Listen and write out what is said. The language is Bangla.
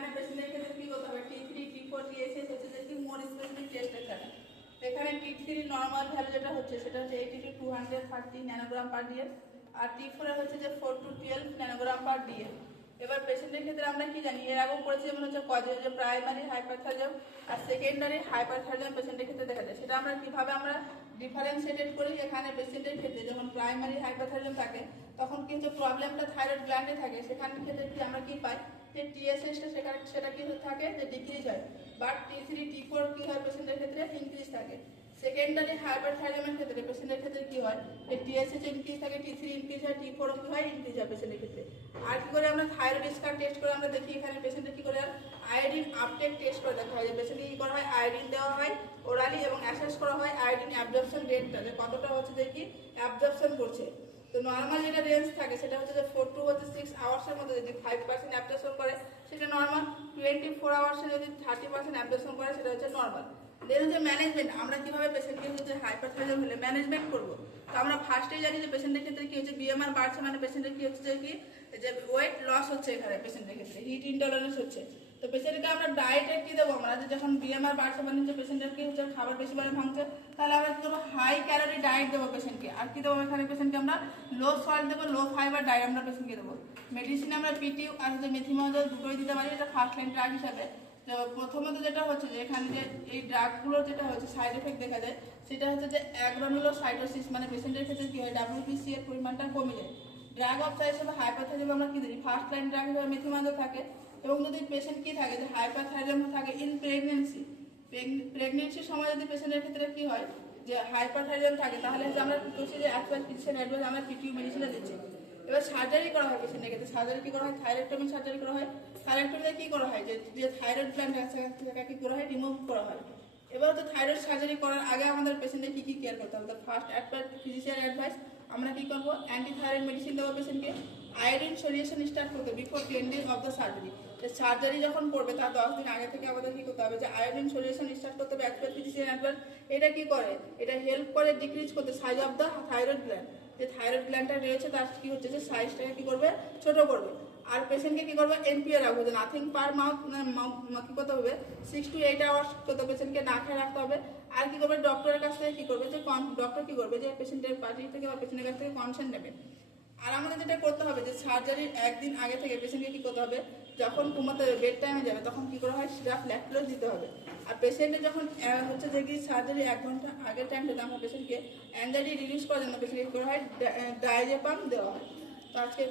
এখানে পেশেন্টের ক্ষেত্রে কি করতে হবে T3 T4 T6 হচ্ছে যে কি মোর স্পেসিফিক টেস্ট এখানে। এখানে T3 নরমাল ভ্যালু যেটা হচ্ছে সেটা হচ্ছে 80 to 230 ন্যানোগ্রাম পার ডিএম, আর T4 এর হচ্ছে যে 4 to 12 ন্যানোগ্রাম পার ডিএম। এবার পেশেন্টের ক্ষেত্রে আমরা কি জানি, এর আগেও পড়েছি যেমন হচ্ছে কজের যে প্রাইমারি হাইপারথাইরয়েডিজম আর সেকেন্ডারি হাইপারথাইরয়েডিজম পেশেন্টের ক্ষেত্রে দেখা যায়। সেটা আমরা কিভাবে আমরা ডিফারেন্সিয়েটেড করি। এখানে পেশেন্টের ক্ষেত্রে যখন প্রাইমারি হাইপারথাইরয়েডিজম থাকে তখন কিন্তু প্রবলেমটা থাইরয়েড গ্ল্যান্ডে থাকে, সেখানের ক্ষেত্রে কি আমরা কি পাই যে টিএসএইচটা সেটা কি থাকে যে ডিক্রিজ হয়, বাট T3 T4 কি হয় পেশেন্টের ক্ষেত্রে ইনক্রিজ থাকে। সেকেন্ডারি হাইপারথাইরয়েডিজমের ক্ষেত্রে পেশেন্টের ক্ষেত্রে কি হয় যে টিএসএইচ ইনক্রিজ থাকে, T3 ইনক্রিজ হয়, T4 কি হয় ইনক্রিজ হয় পেশেন্টের ক্ষেত্রে। আর কি করে আমরা থাইরয়েড স্কার টেস্ট করে আমরা দেখি এখানে পেশেন্টের কি করে আয়োডিন আপটেক টেস্ট করে দেখা হয় যে পেশেন্টকে কি করা হয় আয়োডিন দেওয়া হয় ওরালি এবং অ্যাসেস করা হয় আয়োডিন অ্যাবজর্পশন রেটটা যে কতটা হচ্ছে দেখি অ্যাবজর্পশন করছে। তো নর্মাল যেটা রেঞ্জ থাকে সেটা হচ্ছে যে 4 to 6 আওয়ার্সের মধ্যে যদি 5% অ্যাবজর্পশন করে সেটা নর্মাল, 24 আওয়ার্সে যদি 30% অ্যাবজর্পশন করে সেটা হচ্ছে নর্মাল। দেন হচ্ছে ম্যানেজমেন্ট, আমরা কিভাবে পেশেন্টকে হচ্ছে হাইপারথাইরয়েডিজম হলে ম্যানেজমেন্ট করবো। তো আমরা ফার্স্টেই জানি যে পেশেন্টের ক্ষেত্রে কি হচ্ছে বিএমআর বাড়ছে মানে পেশেন্টের কি হচ্ছে কি যে ওয়েট লস হচ্ছে, এখানে পেশেন্টের ক্ষেত্রে হিট ইনটলারেন্স হচ্ছে। তো পেশেন্টকে আমরা ডায়েটে কি দেবো, আমরা যখন বিএমআর বাড়ছে মানে হচ্ছে পেশেন্টের কি হচ্ছে খাবার বেশি পরিমাণে ভাঙছে, তাহলে আমরা কি দেবো হাই ক্যালোরি ডায়েট দেবো পেশেন্টকে। আর কি দেবো এখানে পেশেন্টকে আমরা লো সল্ট দেবো, লো ফাইবার ডায়েট আমরা পেশেন্টকে দেবো। মেডিসিন আমরা পিটিউ আর হচ্ছে মেথিমোনিজল দুটোই দিতে পারি, এটা ফার্স্ট লাইন ড্রাগ হিসাবে। তো প্রথমত যেটা হচ্ছে যে এখানে যে এই ড্রাগগুলোর যেটা হচ্ছে সাইড এফেক্ট দেখা যায় সেটা হচ্ছে যে অ্যাগ্রানুলোসাইটোসিস মানে পেশেন্টের ক্ষেত্রে কি হয় WBC এর পরিমাণটা কমে যায়। ড্রাগ অফ চয়েস হিসেবে হাইপারথাইরয়েডিজম আমরা কি দিই ফার্স্ট লাইন ড্রাগ হিসেবে মেথিমোনিজল থাকে। এবং যদি পেশেন্ট কি থাকে যে হাইপারথাইরয়েডিজম থাকে ইন প্রেগনেন্সির সময় যদি পেশেন্টের ক্ষেত্রে কি হয় যে হাইপারথাইরয়েডিজম থাকে তাহলে হচ্ছে আমরা বলছি যে অ্যাকচুয়াল ফিজিশিয়ান অ্যাডভাইস আমরা পিটিউ মেডিসিনটা দিচ্ছি। এবার সার্জারি করা হয় পেশেন্টের ক্ষেত্রে, সার্জারি কি করা হয় থাইরয়েক্টমি সার্জারি করা হয়। থাইরয়েক্টমিতে কি করা হয় যে থাইরয়েড গ্ল্যান্ড আছে সেটা কি করা হয় রিমুভ করা হয়। এবার হচ্ছে থাইরয়েড সার্জারি করার আগে আমাদের পেশেন্টের কি কি কেয়ার করতে হবে, ফার্স্ট ফিজিশিয়ান অ্যাডভাইস আমরা কি করবো অ্যান্টি থাইরয়েড মেডিসিন দেবো পেশেন্টকে। আয়োডিন সলিউশন স্টার্ট করতে before 10 days of the surgery, surgery যখন করবে তার 10 দিন আগে থেকে আমাদের কি করতে হবে যে আয়োডিন সলিউশন স্টার্ট করতে হবে অ্যাজ ফিজিশিয়ান অ্যাডভাইস। এটা কি করে এটা হেল্প করে ডিক্রিজ করতে size of the thyroid gland, যে থাইরয়েড গ্ল্যান্ডটা রয়েছে তার কি হচ্ছে যে সাইজটাকে কি করবে ছোট করবে। আর পেশেন্টকে কি করবে এনপিএ রাখবো যে নাথিং পার মাউথ কি করতে হবে 6 to 8 আওয়ার্স করতে পেশেন্টকে না খেয়ে রাখতে হবে। আর কি করবে ডক্টরের কাছ থেকে কি করবে যে ডক্টর কি করবে যে পেশেন্টের পার্টি থেকে বা পেশেন্টের কাছ থেকে কনসেন্ট নেবে। আর আমাদের যেটা করতে হবে যে সার্জারির একদিন আগে থেকে পেশেন্টকে কি করতে হবে যখন ঘুমাতে হবে বেড টাইমে যাবে তখন কি করা হয় সিরাপ ল্যাকটোজ দিতে হবে। আর পেশেন্টের যখন হচ্ছে যে কি সার্জারি 1 ঘন্টা আগের টাইমটাতে আমরা পেশেন্টকে অ্যাংজাইটি রিলিজ করার জন্য পেশেন্টকে কি করা হয় ডায়াজেপাম দেওয়া হয়। তো আজকে